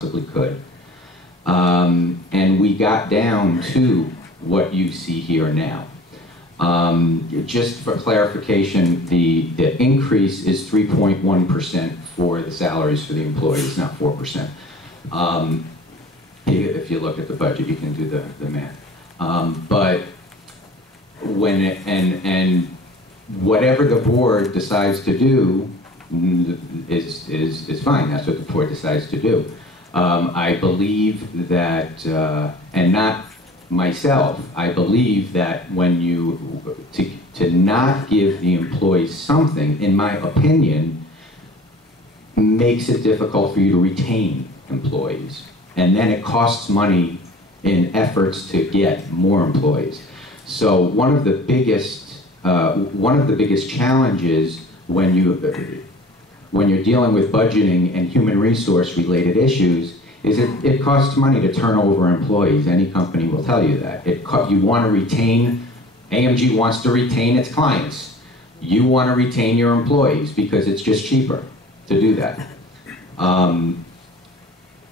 possibly could. And we got down to what you see here now. Just for clarification, the increase is 3.1% for the salaries for the employees, not 4%. If you look at the budget, you can do the math. But when and whatever the board decides to do is fine. That's what the board decides to do. I believe that, and not myself, I believe that when you, to not give the employees something, in my opinion, makes it difficult for you to retain employees. And then it costs money in efforts to get more employees. So one of the biggest challenges when you're dealing with budgeting and human resource related issues is it costs money to turn over employees. Any company will tell you that. You want to retain, AMG wants to retain its clients. You want to retain your employees because it's just cheaper to do that.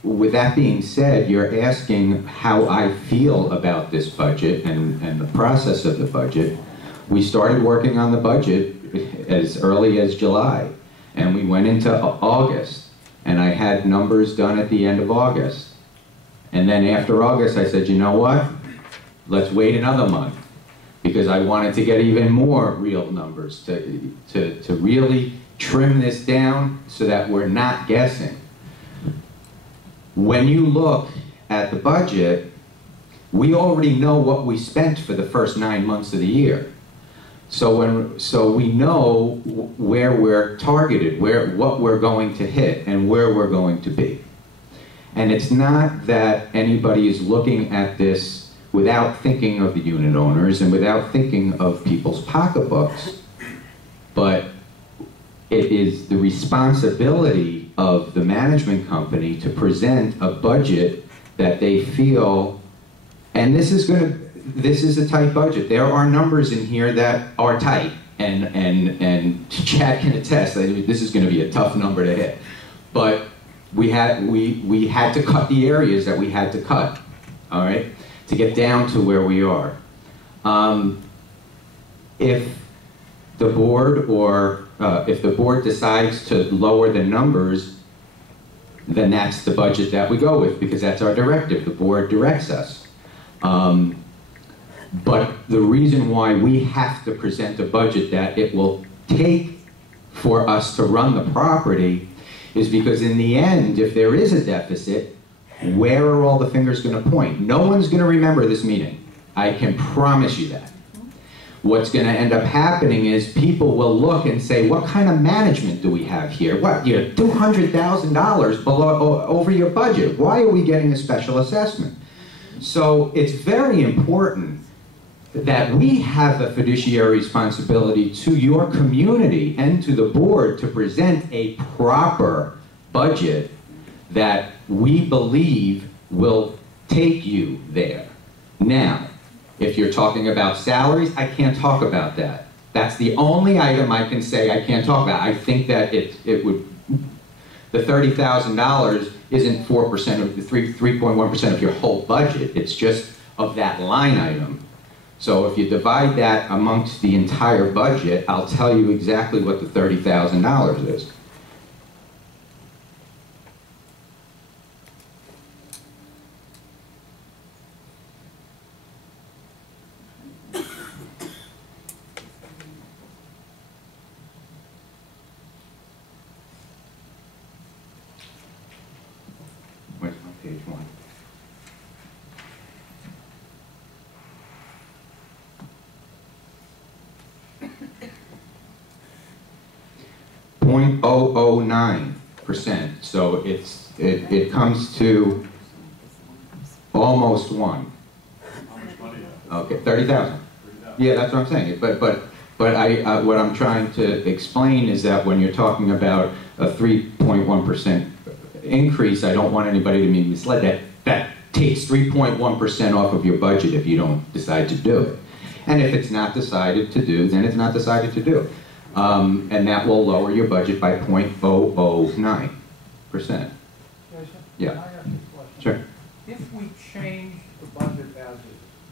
With that being said, you're asking how I feel about this budget and the process of the budget. We started working on the budget as early as July, and we went into August, and I had numbers done at the end of August. And then after August, I said, you know what? Let's wait another month, because I wanted to get even more real numbers to really trim this down so that we're not guessing. When you look at the budget, we already know what we spent for the first 9 months of the year. So we know where we're targeted, what we're going to hit, and where we're going to be. And it's not that anybody is looking at this without thinking of the unit owners and without thinking of people's pocketbooks, but it is the responsibility of the management company to present a budget that they feel, and this is a tight budget. There are numbers in here that are tight, and Chad can attest that this is going to be a tough number to hit. But we had to cut the areas that we had to cut, all right, to get down to where we are. If the board decides to lower the numbers, then that's the budget that we go with, because that's our directive. The board directs us. But the reason why we have to present a budget that it will take for us to run the property is because in the end, if there is a deficit, where are all the fingers going to point? No one's going to remember this meeting. I can promise you that. What's going to end up happening is people will look and say, what kind of management do we have here? What, you're $200,000 below over your budget. Why are we getting a special assessment? So it's very important that we have a fiduciary responsibility to your community and to the board to present a proper budget that we believe will take you there. Now, if you're talking about salaries, I can't talk about that. That's the only item I can say I can't talk about. I think that it would, the $30,000 isn't 4% of the 3.1% of your whole budget. It's just of that line item. So if you divide that amongst the entire budget, I'll tell you exactly what the $30,000 is. Where's my page one? .009%. So it comes to almost 1. How much money? Okay, 30,000. Yeah, that's what I'm saying. But what I'm trying to explain is that when you're talking about a 3.1% increase, I don't want anybody to be misled. That takes 3.1% off of your budget if you don't decide to do it. And if it's not decided to do, then it's not decided to do. And that will lower your budget by 0.009%. Jason? Yeah. I got ask you a question? Sure. If we change the budget as is,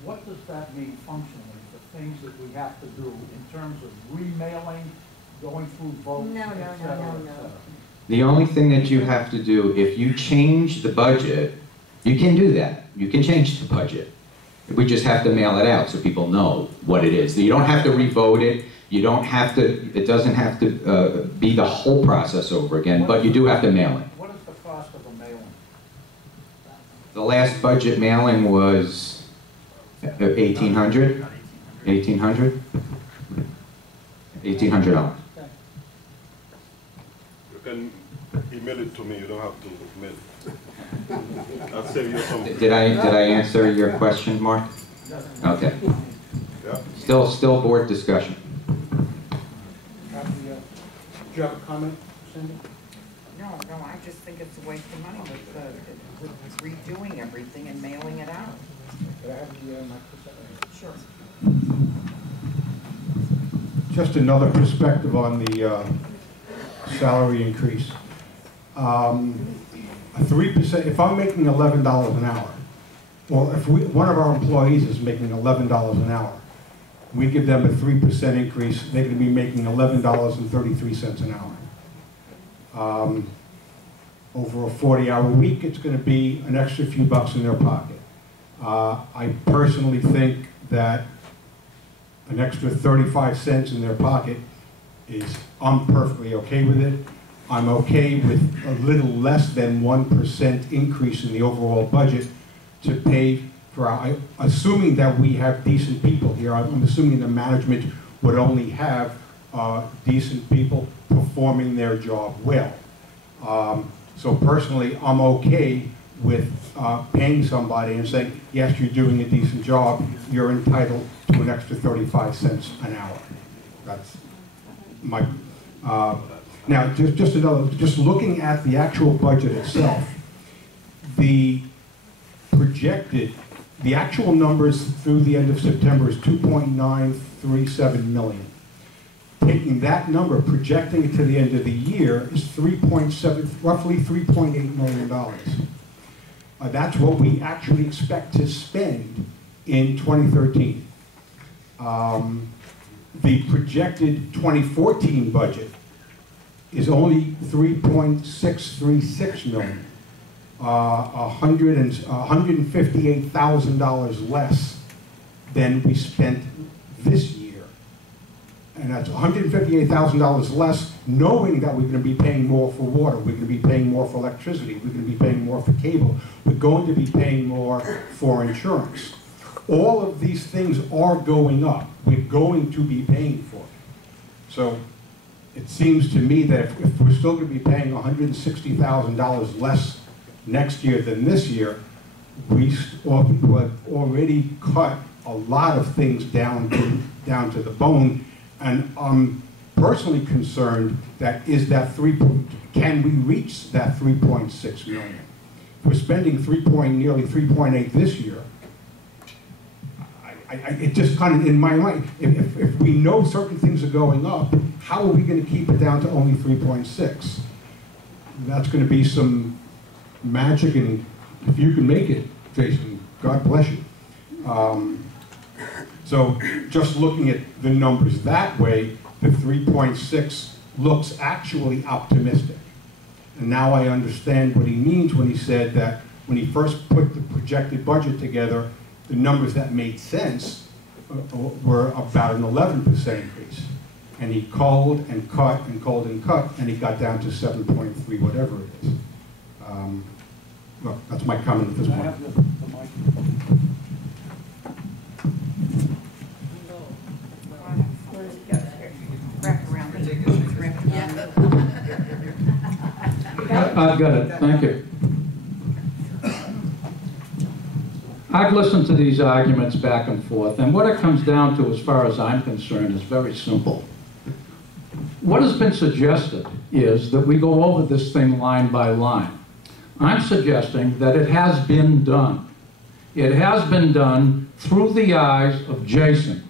what does that mean functionally for things that we have to do in terms of remailing, going through votes, No. et cetera, et cetera? The only thing that you have to do, if you change the budget, you can do that. You can change the budget. We just have to mail it out so people know what it is. You don't have to re-vote it. You don't have to, it doesn't have to be the whole process over again, but you do have to mail it. What is the cost of a mailing? The last budget mailing was $1,800? $1,800? $1,800. Okay. You can email it to me, you don't have to mail it. I'll save you some. Did I answer your question, Mark? Okay. Yeah. Still board discussion. Do you have a comment, Cindy? No, I just think it's a waste of money with redoing everything and mailing it out. Could I have the microphone? Sure. Just another perspective on the salary increase. 3%, if I'm making $11 an hour, well, if one of our employees is making $11 an hour, we give them a 3% increase, they're going to be making $11.33 an hour. Over a 40-hour week, it's going to be an extra few bucks in their pocket. I personally think that an extra 35 cents in their pocket I'm perfectly okay with it. I'm okay with a little less than 1% increase in the overall budget to pay for assuming that we have decent people here. I'm assuming the management would only have decent people performing their job well. So personally, I'm okay with paying somebody and saying, yes, you're doing a decent job, you're entitled to an extra 35 cents an hour. That's my, now just looking at the actual budget itself, the actual numbers through the end of September is 2.937 million. Taking that number, projecting it to the end of the year is roughly $3.8 million. That's what we actually expect to spend in 2013. The projected 2014 budget is only $3.636 million, $158,000 less than we spent this year. And that's $158,000 less, knowing that we're going to be paying more for water, we're going to be paying more for electricity, we're going to be paying more for cable, we're going to be paying more for insurance. All of these things are going up. We're going to be paying for it. So it seems to me that if we're still going to be paying $160,000 less next year than this year, we've already cut a lot of things down to the bone. And I'm personally concerned that can we reach that 3.6 million? We're spending nearly 3.8 this year. It just kind of, in my mind, if we know certain things are going up, how are we going to keep it down to only 3.6? That's going to be some magic, and if you can make it, Jason, God bless you. So just looking at the numbers that way, the 3.6 looks actually optimistic. And now I understand what he means when he said that when he first put the projected budget together, the numbers that made sense were about an 11% increase. And he culled and cut and culled and cut, and he got down to 7.3, whatever it is. Well, that's my comment at this point. I have the microphone. I've got it, thank you. I've listened to these arguments back and forth, and what it comes down to, as far as I'm concerned, is very simple. What has been suggested is that we go over this thing line by line. I'm suggesting that it has been done. It has been done through the eyes of Jason.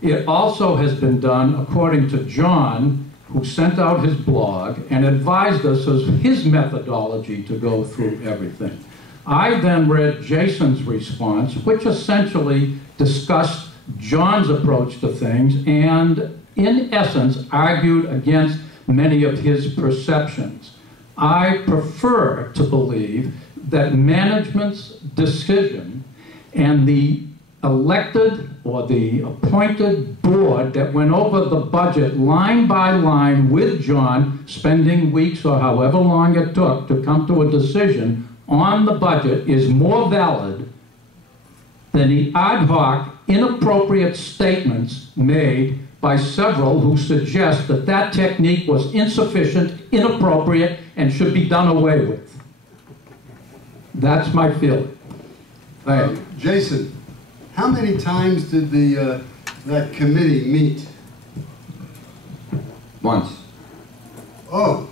It also has been done according to John, who sent out his blog and advised us of his methodology to go through everything. I then read Jason's response, which essentially discussed John's approach to things and, in essence, argued against many of his perceptions. I prefer to believe that management's decision and the elected or the appointed board that went over the budget line by line with John, spending weeks or however long it took to come to a decision on the budget, is more valid than the ad hoc, inappropriate statements made by several who suggest that that technique was insufficient, inappropriate, and should be done away with. That's my feeling. Thank you. Jason, how many times did that committee meet? Once. Oh,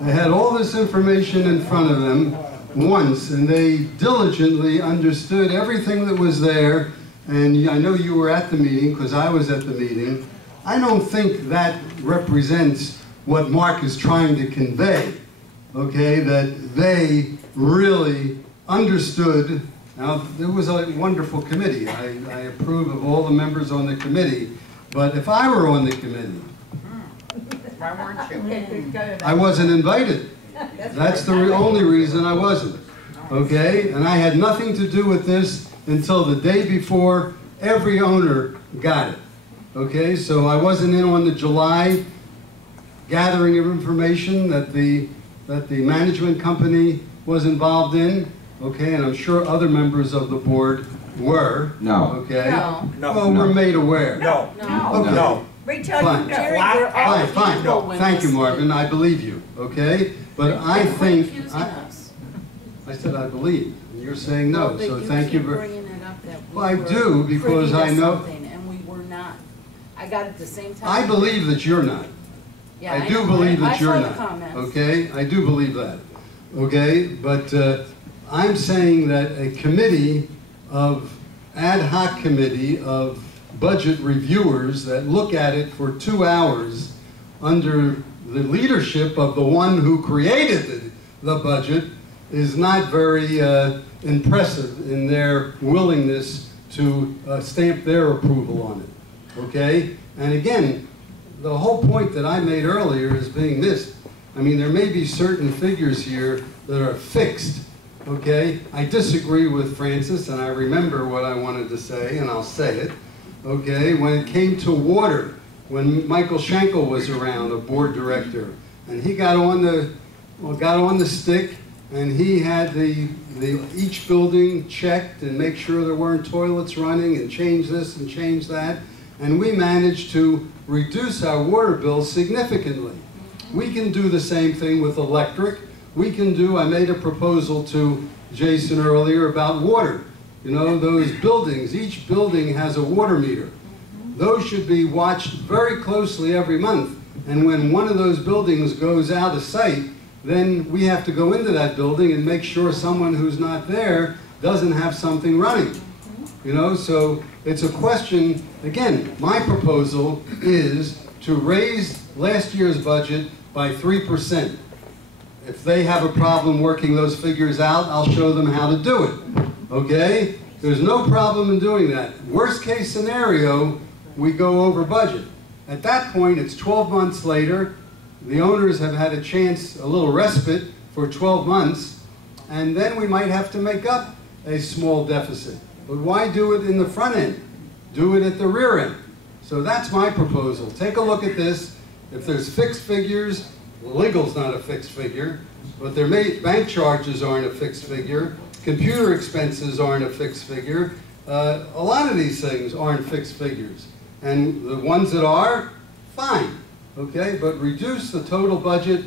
they had all this information in front of them once, and they diligently understood everything that was there. And I know you were at the meeting, because I was at the meeting. I don't think that represents what Mark is trying to convey, okay? That they really understood. Now, it was a wonderful committee. I approve of all the members on the committee. But if I were on the committee, Why weren't you? I wasn't invited. That's the only reason I wasn't, okay? And I had nothing to do with this until the day before every owner got it, okay? So I wasn't in on the July gathering of information that the management company was involved in, okay? And I'm sure other members of the board were. No. Okay? No. Well, we're made aware. No. Okay. No. Rachel, Fine. Jerry, we're all Fine. equal when Thank you, this- Marvin. I believe you, okay? But I You're think, confusing us. I said I believe, and you're saying no, Well, but so thank you keep very. bringing it up that we Well, I were do, because privy to I know- something, and we were not. I got it at the same time. I believe that you're not. Yeah, I do know. believe that you're I not. saw the comments. Okay, I do believe that. Okay, but I'm saying that a committee of, ad hoc committee of budget reviewers that look at it for 2 hours under the leadership of the one who created the budget is not very impressive in their willingness to stamp their approval on it. Okay? And again, the whole point that I made earlier is being missed. I mean, there may be certain figures here that are fixed, okay? I disagree with Francis, and I remember what I wanted to say, and I'll say it, okay? When it came to water, when Michael Schenkel was around, a board director, and he got on the stick, and he had each building checked and make sure there weren't toilets running, and change this and change that, and we managed to reduce our water bills significantly. We can do the same thing with electric. We can do, I made a proposal to Jason earlier about water. You know, those buildings, each building has a water meter. Those should be watched very closely every month. And when one of those buildings goes out of sight, then we have to go into that building and make sure someone who's not there doesn't have something running. You know, so it's a question, again, my proposal is to raise last year's budget by 3%. If they have a problem working those figures out, I'll show them how to do it, okay? There's no problem in doing that. Worst case scenario, we go over budget. At that point, it's 12 months later, the owners have had a chance, a little respite for 12 months, and then we might have to make up a small deficit. But why do it in the front end? Do it at the rear end. So that's my proposal. Take a look at this. If there's fixed figures, legal's not a fixed figure, but their bank charges aren't a fixed figure, computer expenses aren't a fixed figure, a lot of these things aren't fixed figures. And the ones that are, fine, okay? But reduce the total budget,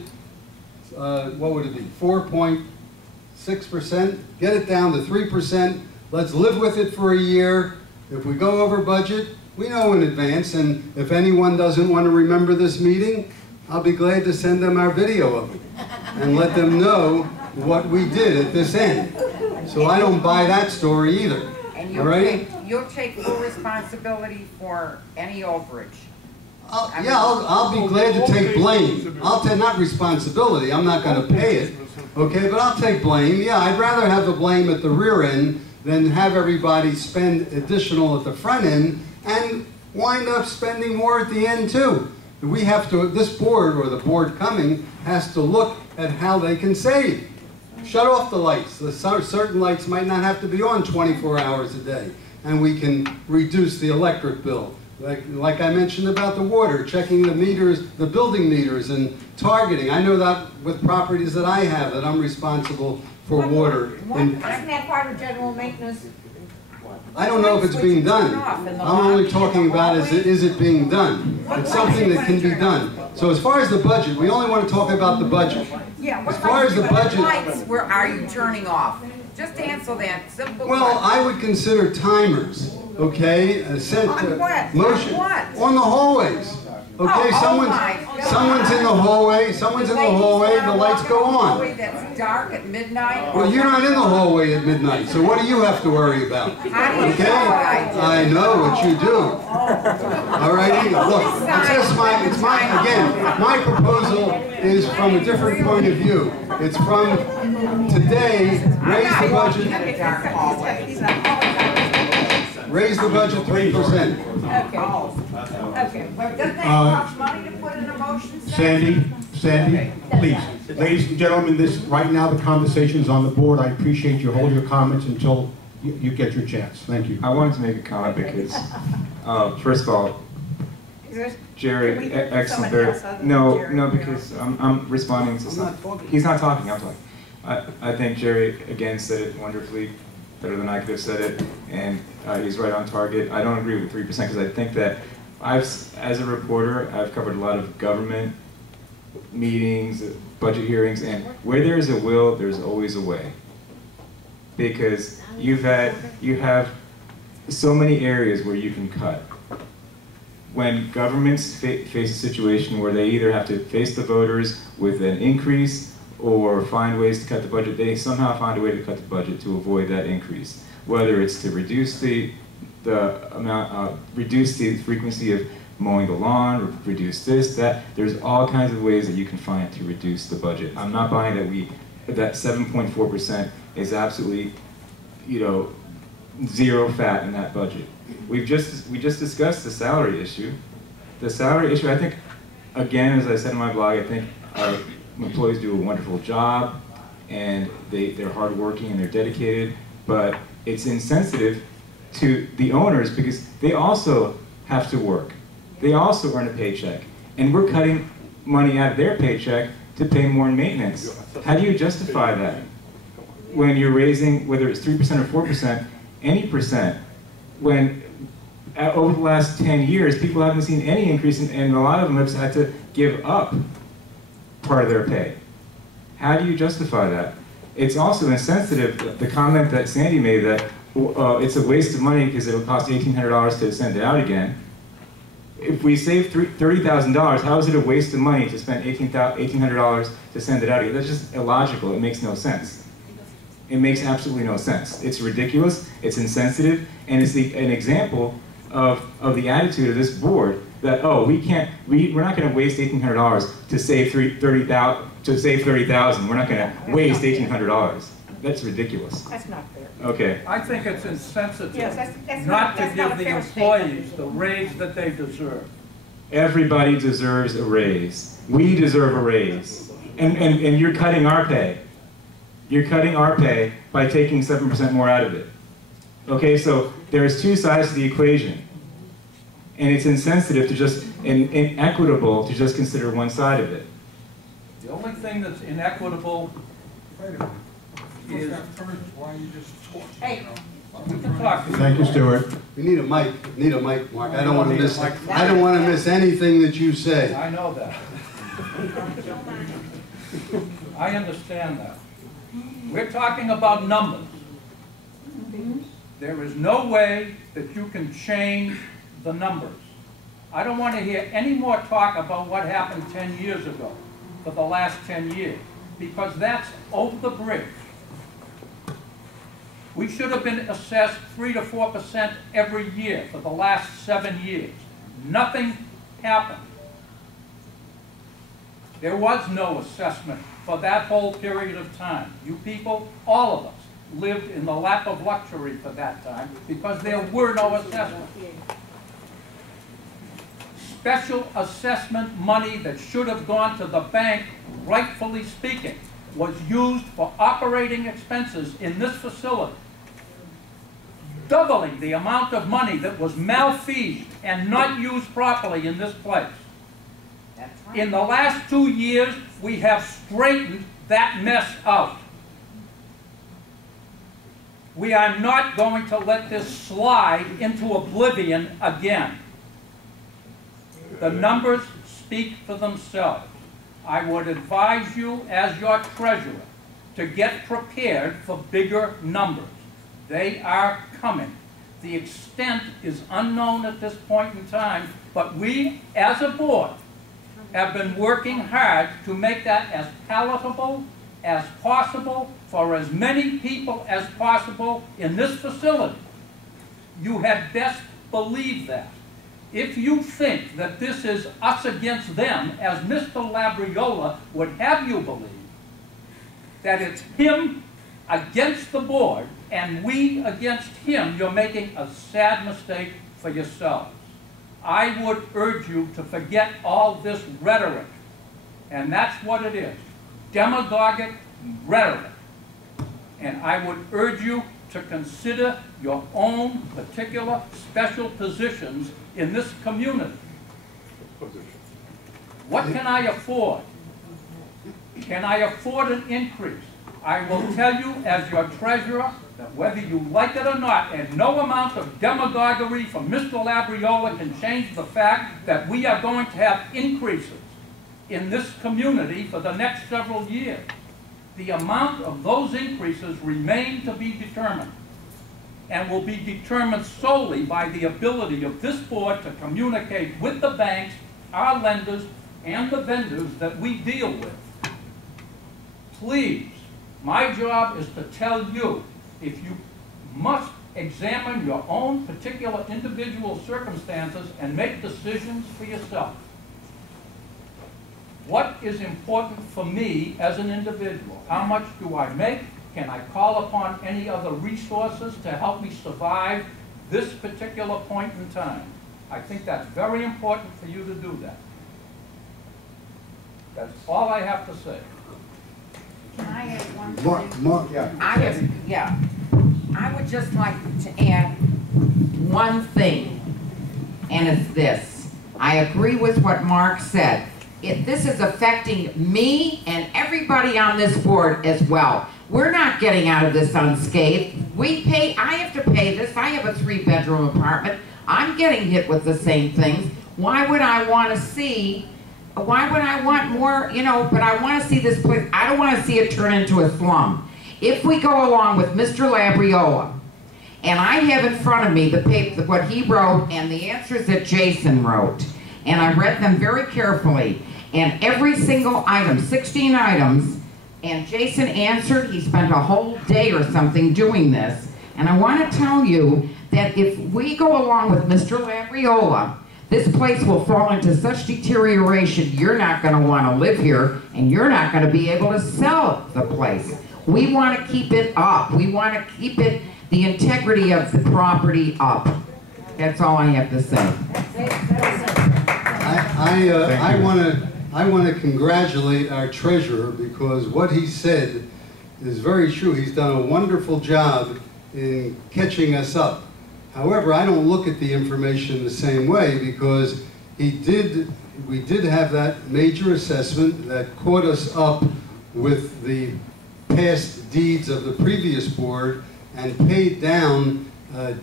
what would it be, 4.6%? Get it down to 3%. Let's live with it for a year. If we go over budget, we know in advance, and if anyone doesn't want to remember this meeting, I'll be glad to send them our video of it and let them know what we did at this end. So I don't buy that story either, And all right? you'll take full responsibility for any overage. I'll be glad to take blame. I'll take, not responsibility, I'm not gonna pay it, okay, but I'll take blame. Yeah, I'd rather have the blame at the rear end than have everybody spend additional at the front end and wind up spending more at the end too. We have to, this board, or the board coming, has to look at how they can save. Shut off the lights. Certain lights might not have to be on 24 hours a day, and we can reduce the electric bill. Like I mentioned about the water, checking the meters, the building meters, and targeting. I know that with properties that I have, that I'm responsible for water. Isn't that part of general maintenance? I don't know if it's being done. I'm only talking about is it being done. It's something that can be done. So as far as the budget, we only want to talk about the budget. Yeah, As far as the budget, lights where are you turning off? Just answer that simple well, question. I would consider timers, okay? On what? Motion On what? on the hallways. Okay, Oh my God. someone's in the hallway, the lights go on. That's dark at midnight. Well, you're not in the hallway at midnight, so what do you have to worry about? How do you Okay? know what I do? I know what you do. All righty, look, my proposal is from a different point of view. It's from today, raise the budget. At a dark hallway. Raise the budget 3%. Okay, but doesn't that cost money to put in a motion? Sandy, please, ladies and gentlemen, right now the conversation is on the board. I appreciate you hold your comments until you get your chance. Thank you. I wanted to make a comment because, first of all, Jerry, excellent. No, because I'm responding to something. He's not talking. I'm talking. I think Jerry again said it wonderfully, better than I could have said it, and he's right on target. I don't agree with 3% because I think that as a reporter, I've covered a lot of government meetings, budget hearings, and where there is a will, there's always a way. Because you have so many areas where you can cut. When governments face a situation where they either have to face the voters with an increase or find ways to cut the budget, they somehow find a way to cut the budget to avoid that increase. Whether it's to reduce the frequency of mowing the lawn, or reduce this, that. There's all kinds of ways that you can find to reduce the budget. I'm not buying that 7.4% is absolutely, zero fat in that budget. We just discussed the salary issue. The salary issue, I think, again, as I said in my blog, I think our employees do a wonderful job, and they're hardworking and they're dedicated, but it's insensitive to the owners because they also have to work. They also earn a paycheck, and we're cutting money out of their paycheck to pay more in maintenance. How do you justify that when you're raising, whether it's 3% or 4%, any percent, when over the last 10 years, people haven't seen any increase, and a lot of them have had to give up part of their pay. How do you justify that? It's also insensitive, the comment that Sandy made that it's a waste of money because it'll cost $1,800 to send it out again. If we save $30,000, how is it a waste of money to spend $1,800 to send it out again? That's just illogical. It makes no sense. It makes absolutely no sense. It's ridiculous, it's insensitive, and it's an example of the attitude of this board that, oh, we're not going to waste $1,800 to save $30,000. We're not going to waste $1,800. That's ridiculous. That's not fair. Okay. I think it's insensitive Yes, not to that's give not a the fair employees the raise that they deserve. Everybody deserves a raise. We deserve a raise. And you're cutting our pay. You're cutting our pay by taking 7% more out of it. Okay, so there's two sides to the equation. And it's insensitive to just, and inequitable to just consider one side of it. The only thing that's inequitable is... Hey. Thank you, Stuart. We need a mic, Mark. I don't want to miss anything that you say. I know that. I understand that. We're talking about numbers. There is no way that you can change the numbers. I don't want to hear any more talk about what happened 10 years ago for the last 10 years, because that's over the bridge. We should have been assessed 3 to 4% every year for the last 7 years. Nothing happened. There was no assessment for that whole period of time. You people, all of us, lived in the lap of luxury for that time because there were no assessments. Special assessment money that should have gone to the bank, rightfully speaking, was used for operating expenses in this facility, doubling the amount of money that was malfeased and not used properly in this place. That's right. In the last 2 years, we have straightened that mess out. We are not going to let this slide into oblivion again. The numbers speak for themselves. I would advise you, as your treasurer, to get prepared for bigger numbers. They are coming. The extent is unknown at this point in time, but we, as a board, have been working hard to make that as palatable as possible for as many people as possible in this facility. You had best believe that. If you think that this is us against them, as Mr. Labriola would have you believe, that it's him against the board and we against him, you're making a sad mistake for yourselves. I would urge you to forget all this rhetoric, and that's what it is, demagogic rhetoric. And I would urge you to consider your own particular special positions in this community. What can I afford? Can I afford an increase? I will tell you as your treasurer that whether you like it or not, and no amount of demagoguery from Mr. Labriola can change the fact that we are going to have increases in this community for the next several years. The amount of those increases remain to be determined, and will be determined solely by the ability of this board to communicate with the banks, our lenders, and the vendors that we deal with. Please, my job is to tell you, if you must examine your own particular individual circumstances and make decisions for yourself. What is important for me as an individual? How much do I make? Can I call upon any other resources to help me survive this particular point in time? I think that's very important for you to do that. That's all I have to say. Can I add one thing? Mark, I would just like to add one thing, and it's this. I agree with what Mark said. This is affecting me and everybody on this board as well. We're not getting out of this unscathed. I have to pay this. I have a 3-bedroom apartment. I'm getting hit with the same things. Why would I want to see, why would I want more, but I want to see this place, I don't want to see it turn into a slum. If we go along with Mr. Labriola, and I have in front of me the paper, what he wrote and the answers that Jason wrote, and I read them very carefully, and every single item, 16 items, and Jason answered. He spent a whole day or something doing this, and I want to tell you that if we go along with Mr. Labriola, this place will fall into such deterioration, you're not going to want to live here, and you're not going to be able to sell the place. We want to keep it up. We want to keep it, the integrity of the property up. That's all I have to say. I want to congratulate our treasurer, because what he said is very true. He's done a wonderful job in catching us up. However, I don't look at the information the same way, because we did have that major assessment that caught us up with the past deeds of the previous board and paid down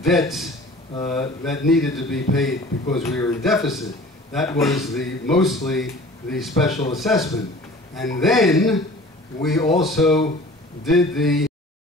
debts that needed to be paid because we were in deficit. That was mostly the special assessment. And then we also did the